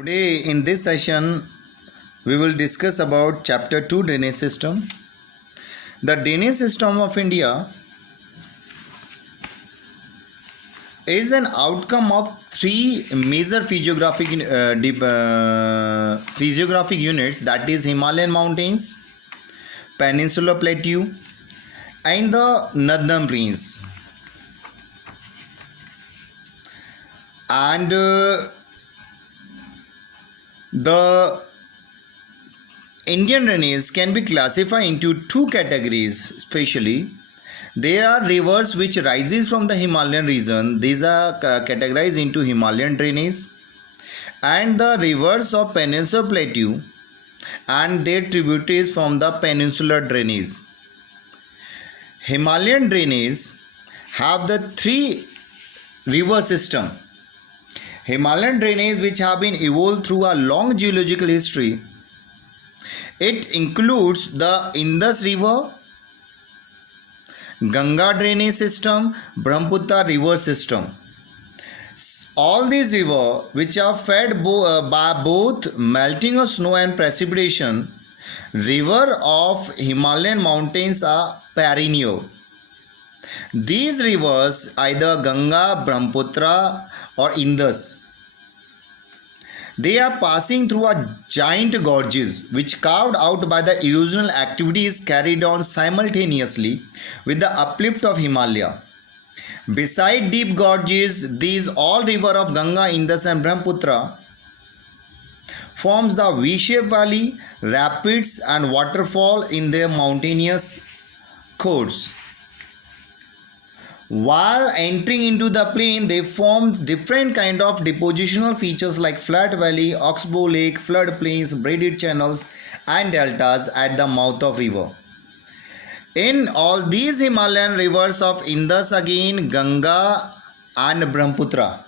Today in this session we will discuss about chapter 2 drainage system. The drainage system of India is an outcome of three major physiographic units, that is Himalayan mountains, Peninsular Plateau and the Northern Plains. And the Indian drainage can be classified into two categories especially. There are rivers which rises from the Himalayan region. These are categorized into Himalayan drainage, and the rivers of Peninsular Plateau and their tributaries from the Peninsular drainage. Himalayan drainage have the three river system. Himalayan drainage, which have been evolved through a long geological history. It includes the Indus River, Ganga drainage system, Brahmaputra river system. All these rivers, which are fed by both melting of snow and precipitation, river of Himalayan mountains are perennial. These rivers, either Ganga, Brahmaputra or Indus, they are passing through a giant gorges which carved out by the erosional activities carried on simultaneously with the uplift of Himalaya. Beside deep gorges, these all river of Ganga, Indus and Brahmaputra forms the V-shaped valley, rapids and waterfall in their mountainous course. While entering into the plain, they form different kind of depositional features like flat valley, oxbow lake, flood plains, braided channels and deltas at the mouth of river. In all these Himalayan rivers of Indus again, Ganga and Brahmaputra,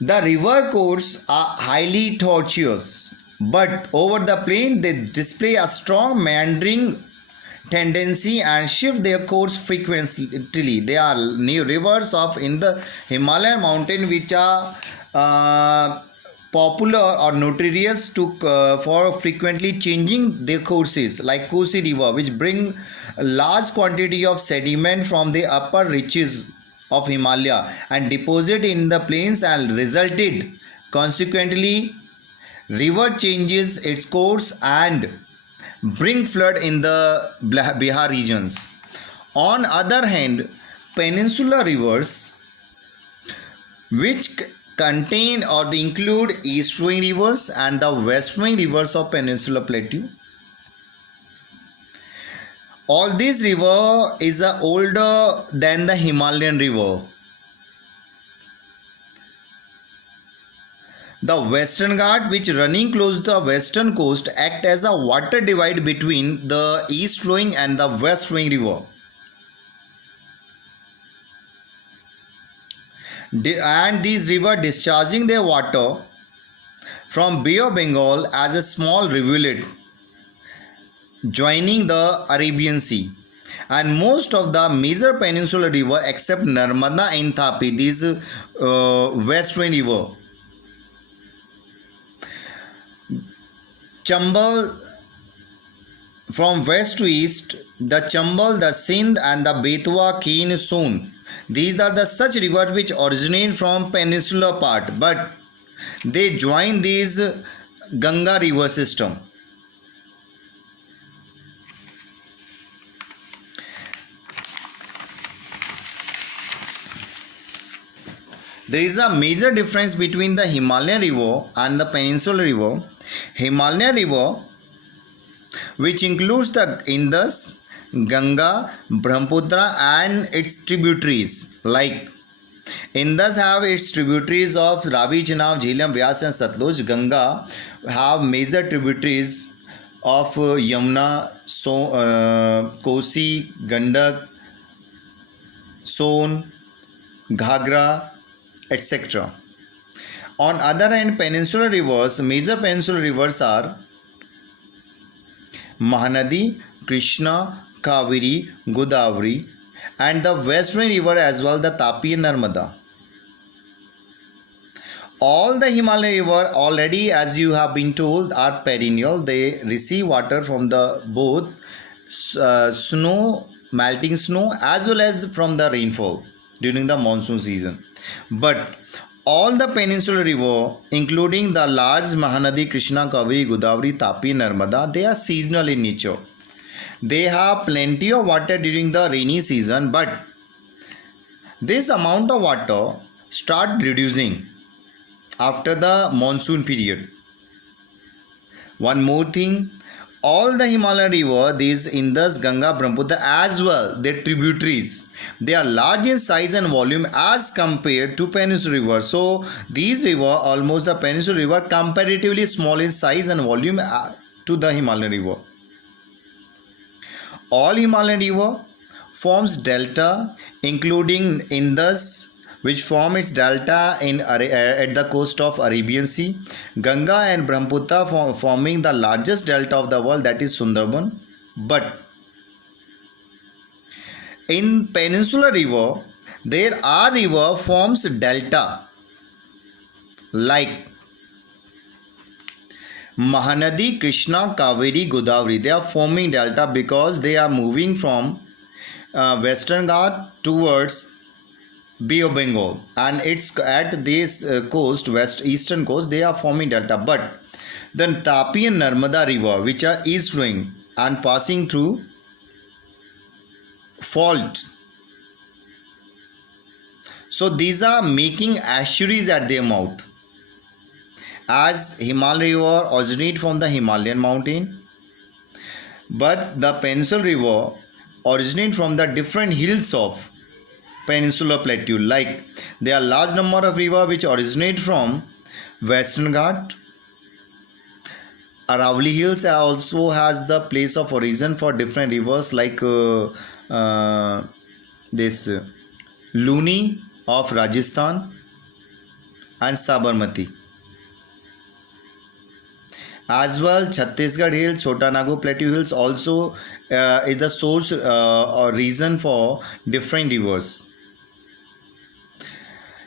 the river courses are highly tortuous, but over the plain they display a strong meandering tendency and shift their course frequently. They are new rivers of in the Himalayan mountain which are popular or notorious for frequently changing their courses, like Kosi River, which bring a large quantity of sediment from the upper reaches of Himalaya and deposit in the plains and resulted consequently river changes its course and bring flood in the Bihar regions. On other hand, peninsular rivers, which contain or they include east flowing rivers and the west flowing rivers of Peninsular Plateau. All these river is older than the Himalayan river. The Western Ghat, which running close to the western coast, act as a water divide between the east flowing and the west flowing river. And these rivers discharging their water from Bay of Bengal as a small rivulet joining the Arabian Sea. And most of the major peninsular river except Narmada and Tapi, these west flowing river, Chambal from west to east, the Chambal, the Sindh and the Betwa, Keen, Son. These are the such rivers which originate from peninsular part, but they join these Ganga river system. There is a major difference between the Himalayan river and the peninsular river. Himalayan river, which includes the Indus, Ganga, Brahmaputra and its tributaries, like Indus have its tributaries of Ravi, Chenab, Jhelum, Vyas and Satluj. Ganga have major tributaries of Yamuna, Kosi, Gandak, Son, Ghagra, etc. On other hand, peninsular rivers, major peninsular rivers are Mahanadi, Krishna, Kaveri, Godavari and the western river as well, the Tapi and Narmada. All the Himalayan river already, as you have been told, are perennial. They receive water from the both snow, melting snow, as well as from the rainfall during the monsoon season. But all the peninsular river, including the large Mahanadi, Krishna, Kaveri, Godavari, Tapi, Narmada, they are seasonal in nature. They have plenty of water during the rainy season, but this amount of water start reducing after the monsoon period. One more thing, all the Himalayan river, these Indus, Ganga, Brahmaputra as well, their tributaries, they are large in size and volume as compared to peninsular river. So these river, almost the peninsular river, comparatively small in size and volume to the Himalayan river. All Himalayan river forms delta, including Indus, which form its delta at the coast of Arabian Sea. Ganga and Brahmaputra forming the largest delta of the world, that is Sundarban. But in peninsular river, there are river forms delta like Mahanadi, Krishna, Kaveri, Godavari. They are forming delta because they are moving from Western Ghat towards Bay of Bengal, and it's at this coast, eastern coast, they are forming delta. But then Tapi and Narmada river, which are east flowing and passing through faults, so these are making estuaries at their mouth. As Himalaya river originate from the Himalayan mountain, but the Peninsular river originate from the different hills of peninsular plateau. Like there are large number of rivers which originate from Western Ghat. Aravalli Hills also has the place of origin for different rivers like this Luni of Rajasthan and Sabarmati. As well, Chhattisgarh Hills, Chota Nagpur Plateau Hills also is the source or reason for different rivers.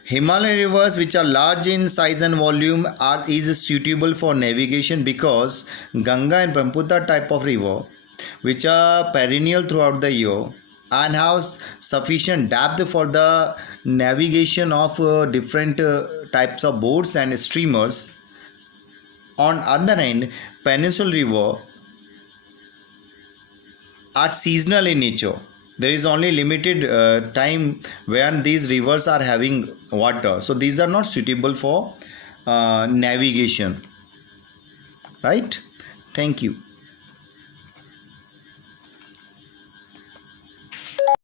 Himalayan rivers, which are large in size and volume, is suitable for navigation because Ganga and Brahmaputra type of river, which are perennial throughout the year and have sufficient depth for the navigation of different types of boats and streamers. On other hand, peninsular river are seasonal in nature. There is only limited time when these rivers are having water. So these are not suitable for navigation. Right? Thank you.